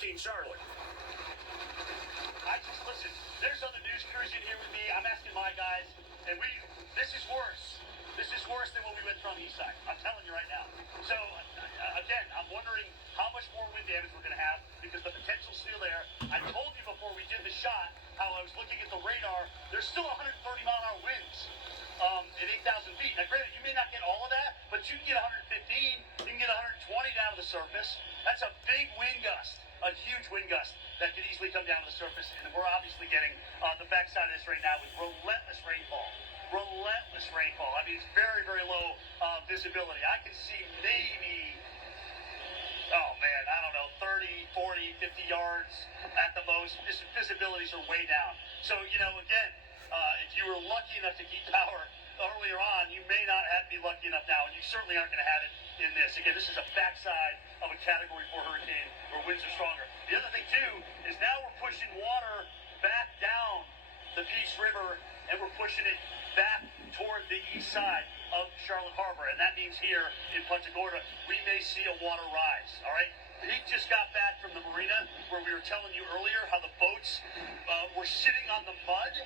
Hurricane Charlotte. Listen, there's other news crews in here with me. I'm asking my guys, and this is worse. This is worse than what we went through on the east side. I'm telling you right now. So, again, I'm wondering how much more wind damage we're going to have because the potential's still there. I told you before we did the shot how I was looking at the radar. There's still 130-mile-an-hour winds at 8,000 feet. Now, granted, you may not get all of that, but you can get 115. You can get 120 down to the surface. That's a big wind gust, a huge wind gust that could easily come down to the surface. And we're obviously getting the backside of this right now with relentless rainfall. Relentless rainfall. I mean, it's very, very low visibility. I can see maybe, oh man, I don't know, 30, 40, 50 yards at the most. Just visibilities are way down. So, again, if you were lucky enough to keep power earlier on, you may not be lucky enough now, and you certainly aren't going to have it in this. Again, this is a backside of a Category 4 hurricane where winds are stronger. The other thing, too, is now we're pushing water back down the Peace River, and we're pushing it back toward the east side of Charlotte Harbor, and that means here in Punta Gorda, we may see a water rise, all right? Pete just got back from the marina where we were telling you earlier how the boats were sitting on the mud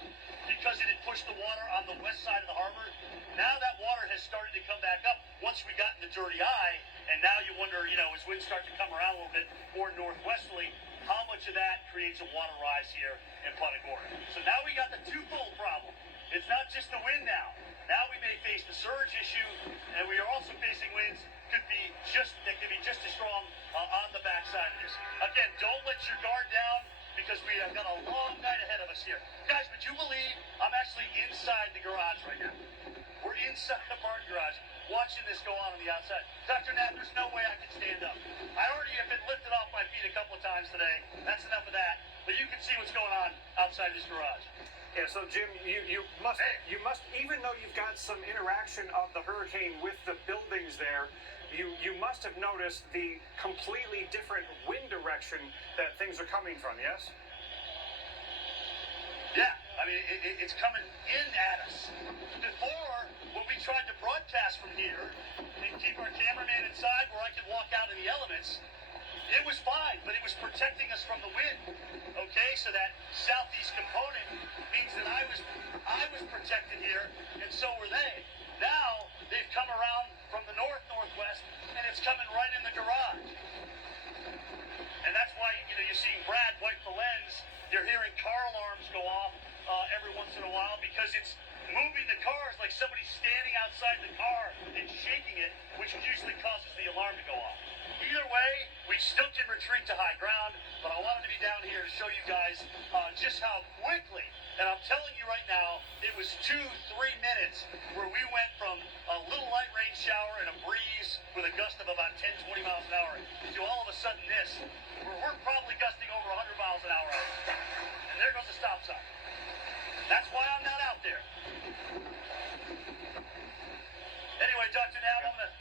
because it had pushed the water on the west side of the harbor. Now that water has started to come back up once we got in the dirty eye, and now you wonder, as winds start to come around a little bit more northwesterly, how much of that creates a water rise here in Punta Gorda. So now we got the twofold problem. It's not just the wind now. Now we may face the surge issue, and we are also facing winds that could be just as strong on the backside of this. Again, don't let your guard down because we have got a long night ahead of us here. Guys, would you believe I'm actually inside the garage right now? We're inside the park garage watching this go on the outside. Dr. Knapp, there's no way I can stand up. I already have been lifted off my feet a couple of times today. That's enough of that. But you can see what's going on outside this garage. Yeah, so Jim, you must, even though you've got some interaction of the hurricane with the buildings there, you must have noticed the completely different wind direction that things are coming from, yes? Yeah, I mean, it's coming in at us. Before, when we tried to broadcast from here and keep our cameraman inside where I could walk out in the elements, it was fine, but it was protecting us from the wind. Okay, so that southeast component means that I was protected here, and so were they. Now they've come around from the northwest, and it's coming right in the garage. And that's why you're seeing Brad wipe the lens. You're hearing car alarms go off every once in a while because it's moving the cars like somebody's standing outside the car and shaking it, which usually causes the alarm to go off. Either way, we still can retreat to high ground, but I wanted to be down here to show you guys just how quickly, and I'm telling you right now, it was 2-3 minutes where we went from a little light rain shower and a breeze with a gust of about 10-20 miles an hour to all of a sudden this, where we're probably gusting over 100 miles an hour out. And there goes the stop sign. That's why I'm not out there. Anyway, Dr. Knapp, I'm going to...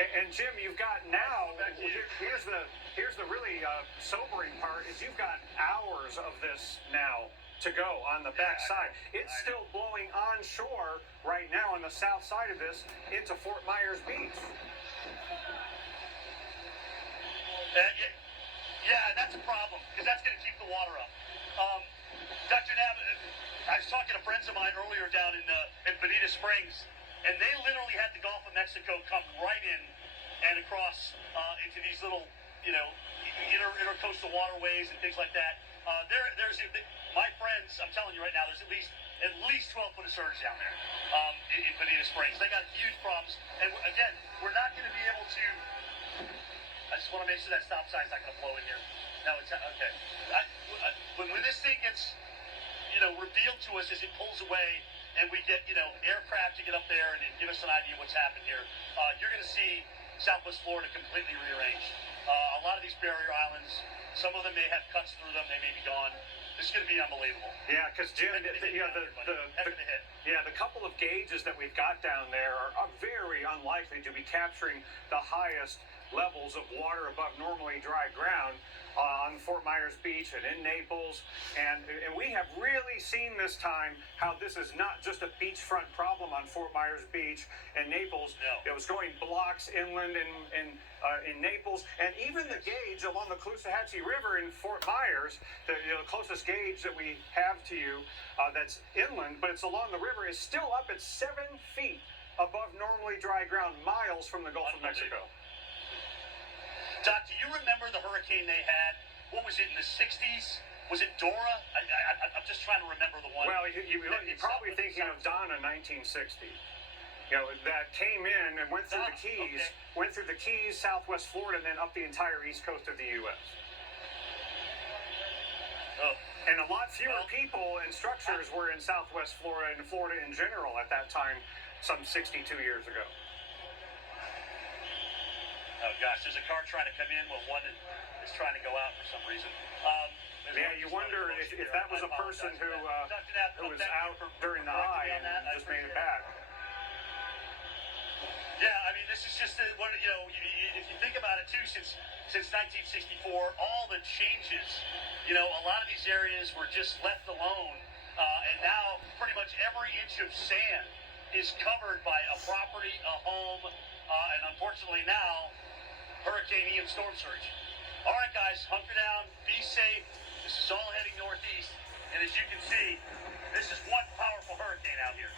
And Jim, you've got now, here's the really sobering part, is you've got hours of this now to go on the backside. It's still blowing onshore right now on the south side of this into Fort Myers Beach. Yeah, that's a problem, because that's going to keep the water up. Dr. Knapp, I was talking to friends of mine earlier down in Bonita Springs, and they literally had the Gulf of Mexico come right in and across into these little, intercoastal waterways and things like that. There's my friends, I'm telling you right now, there's at least 12 foot of surge down there in Bonita Springs. They got huge problems. And again, we're not going to be able to, I just want to make sure that stop sign's not going to blow in here. No, it's, okay. When this thing gets, revealed to us as it pulls away, and we get, aircraft to get up there and give us an idea what's happened here, you're going to see Southwest Florida completely rearranged. A lot of these barrier islands, some of them may have cuts through them, they may be gone. This is going to be unbelievable. Yeah, because Jim, the couple of gauges that we've got down there are very unlikely to be capturing the highest levels of water above normally dry ground on Fort Myers Beach and in Naples. And we have really seen this time how this is not just a beachfront problem on Fort Myers Beach and Naples. No. It was going blocks inland in Naples, and even the gauge along the Caloosahatchee River in Fort Myers, the closest gauge that we have to you that's inland, but it's along the river, is still up at 7 feet above normally dry ground, miles from the Gulf of Mexico. Doc, do you remember the hurricane they had? What was it, in the 60s? Was it Dora? I'm just trying to remember the one. Well, you're probably thinking of Donna 1960. That came in and went through the Keys, Southwest Florida, and then up the entire east coast of the U.S. Oh. And a lot fewer people and structures were in Southwest Florida and Florida in general at that time, some 62 years ago. Oh, gosh, there's a car trying to come in while one is trying to go out for some reason. Yeah, you wonder if that was a person who was out during the eye and just made it back. Yeah, I mean, this is just one. If you think about it too, since 1964, all the changes. A lot of these areas were just left alone, and now pretty much every inch of sand is covered by a property, a home, and unfortunately now, Hurricane Ian storm surge. All right, guys, hunker down, be safe. This is all heading northeast, and as you can see, this is one powerful hurricane out here.